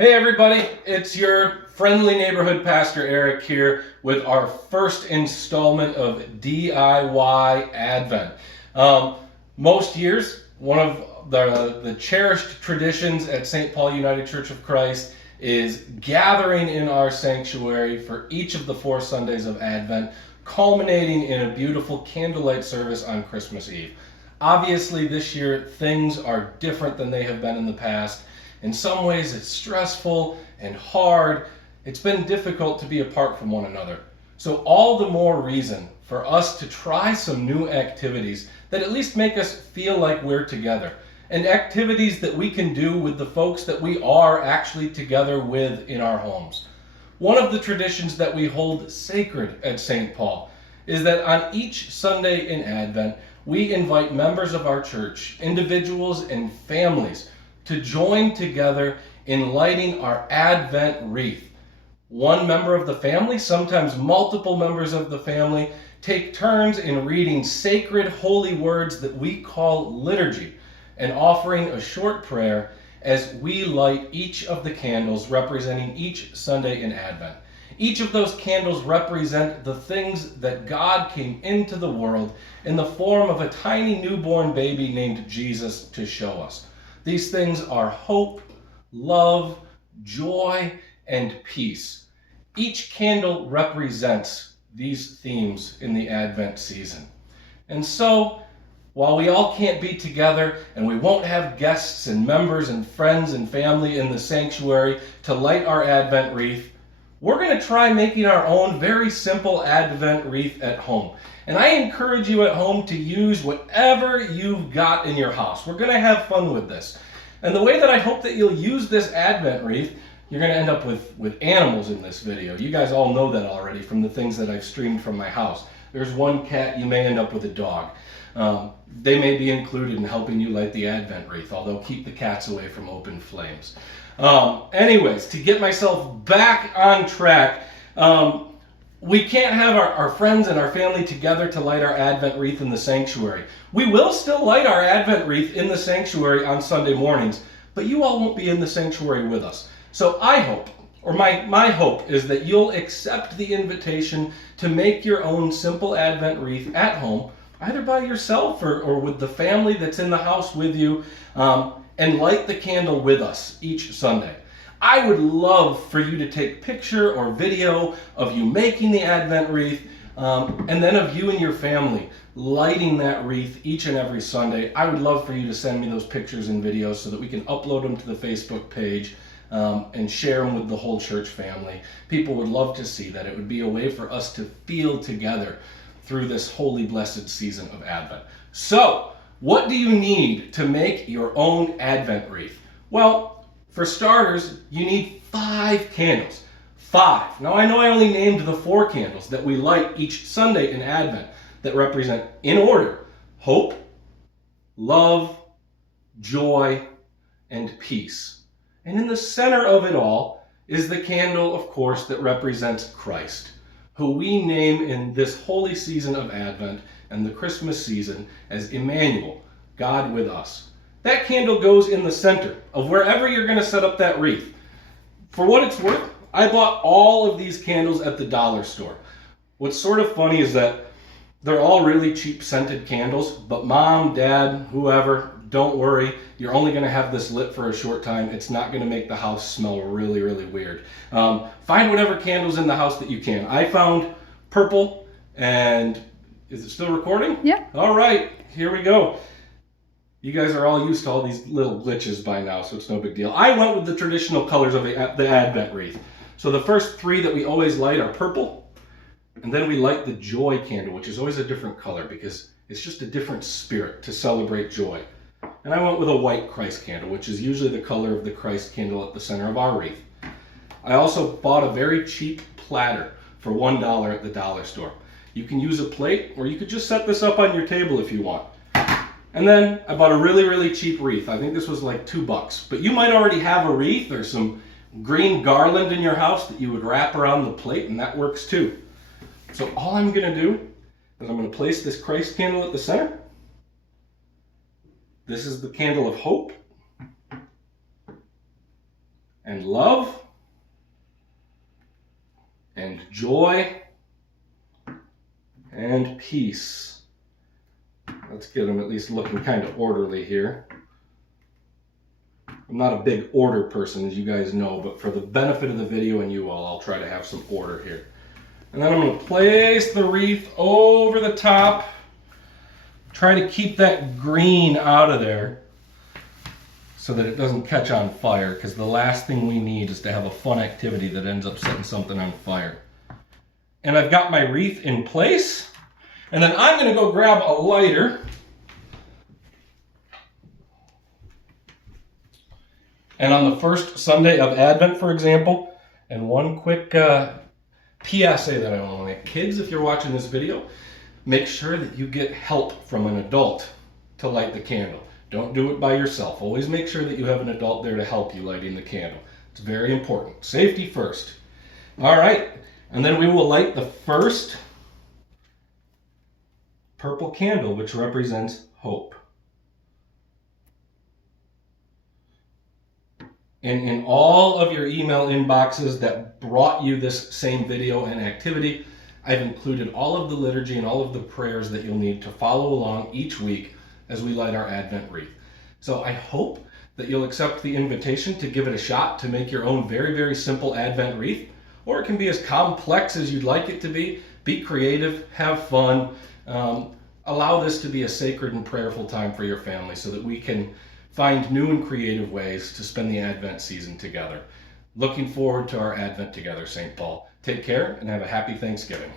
Hey everybody, it's your friendly neighborhood pastor Eric here with our first installment of DIY Advent. Most years, one of the cherished traditions at St. Paul United Church of Christ is gathering in our sanctuary for each of the 4 Sundays of Advent, culminating in a beautiful candlelight service on Christmas Eve. Obviously, this year things are different than they have been in the past. In some ways, it's stressful and hard. It's been difficult to be apart from one another. So all the more reason for us to try some new activities that at least make us feel like we're together, and activities that we can do with the folks that we are actually together with in our homes. One of the traditions that we hold sacred at St. Paul is that on each Sunday in Advent, we invite members of our church, individuals and families, to join together in lighting our Advent wreath. One member of the family, sometimes multiple members of the family, take turns in reading sacred holy words that we call liturgy and offering a short prayer as we light each of the candles representing each Sunday in Advent. Each of those candles represent the things that God came into the world in the form of a tiny newborn baby named Jesus to show us. These things are hope, love, joy, and peace. Each candle represents these themes in the Advent season. And so, while we all can't be together and we won't have guests and members and friends and family in the sanctuary to light our Advent wreath, we're going to try making our own very simple Advent wreath at home. And I encourage you at home to use whatever you've got in your house. We're going to have fun with this. And the way that I hope that you'll use this Advent wreath, you're going to end up with animals in this video. You guys all know that already from the things that I've streamed from my house. There's one cat, you may end up with a dog. They may be included in helping you light the Advent wreath, although keep the cats away from open flames. Anyways, to get myself back on track, we can't have our friends and our family together to light our Advent wreath in the sanctuary. We will still light our Advent wreath in the sanctuary on Sunday mornings, but you all won't be in the sanctuary with us. So I hope, or my hope, is that you'll accept the invitation to make your own simple Advent wreath at home, either by yourself or with the family that's in the house with you, and light the candle with us each Sunday. I would love for you to take picture or video of you making the Advent wreath, and then of you and your family lighting that wreath each and every Sunday. I would love for you to send me those pictures and videos so that we can upload them to the Facebook page and share them with the whole church family. People would love to see that. It would be a way for us to feel together through this holy, blessed season of Advent. So, what do you need to make your own Advent wreath? Well, for starters, you need 5 candles. 5. Now I know I only named the 4 candles that we light each Sunday in Advent that represent, in order, hope, love, joy, and peace. And in the center of it all is the candle, of course, that represents Christ, who we name in this holy season of Advent and the Christmas season as Emmanuel, God with us. That candle goes in the center of wherever you're going to set up that wreath. For what it's worth, I bought all of these candles at the dollar store. What's sort of funny is that they're all really cheap scented candles, but mom, dad, whoever, don't worry. You're only going to have this lit for a short time. It's not going to make the house smell really, really weird. Find whatever candles in the house that you can. I found purple, and is it still recording? Yeah. All right, here we go. You guys are all used to all these little glitches by now, so it's no big deal. I went with the traditional colors of the Advent wreath. So the first 3 that we always light are purple, and then we light the joy candle, which is always a different color because it's just a different spirit to celebrate joy. And I went with a white Christ candle, which is usually the color of the Christ candle at the center of our wreath. I also bought a very cheap platter for $1 at the dollar store. You can use a plate, or you could just set this up on your table if you want. And then I bought a really, really cheap wreath. I think this was like $2. But you might already have a wreath or some green garland in your house that you would wrap around the plate, and that works too. So all I'm going to do is I'm going to place this Christ candle at the center. This is the candle of hope. and love and joy and peace. Let's get them at least looking kind of orderly here. I'm not a big order person, as you guys know, but for the benefit of the video and you all, I'll try to have some order here. And then I'm going to place the wreath over the top. Try to keep that green out of there so that it doesn't catch on fire, because the last thing we need is to have a fun activity that ends up setting something on fire. And I've got my wreath in place, and then I'm going to go grab a lighter. And on the first Sunday of Advent, for example, and one quick PSA that I want to make. Kids, if you're watching this video, make sure that you get help from an adult to light the candle. Don't do it by yourself. Always make sure that you have an adult there to help you lighting the candle. It's very important. Safety first. All right, and then we will light the first purple candle, which represents hope. And in all of your email inboxes that brought you this same video and activity, I've included all of the liturgy and all of the prayers that you'll need to follow along each week as we light our Advent wreath. So I hope that you'll accept the invitation to give it a shot to make your own very, very simple Advent wreath, or it can be as complex as you'd like it to be. Be creative, have fun, allow this to be a sacred and prayerful time for your family so that we can find new and creative ways to spend the Advent season together. Looking forward to our Advent together, St. Paul. Take care and have a happy Thanksgiving.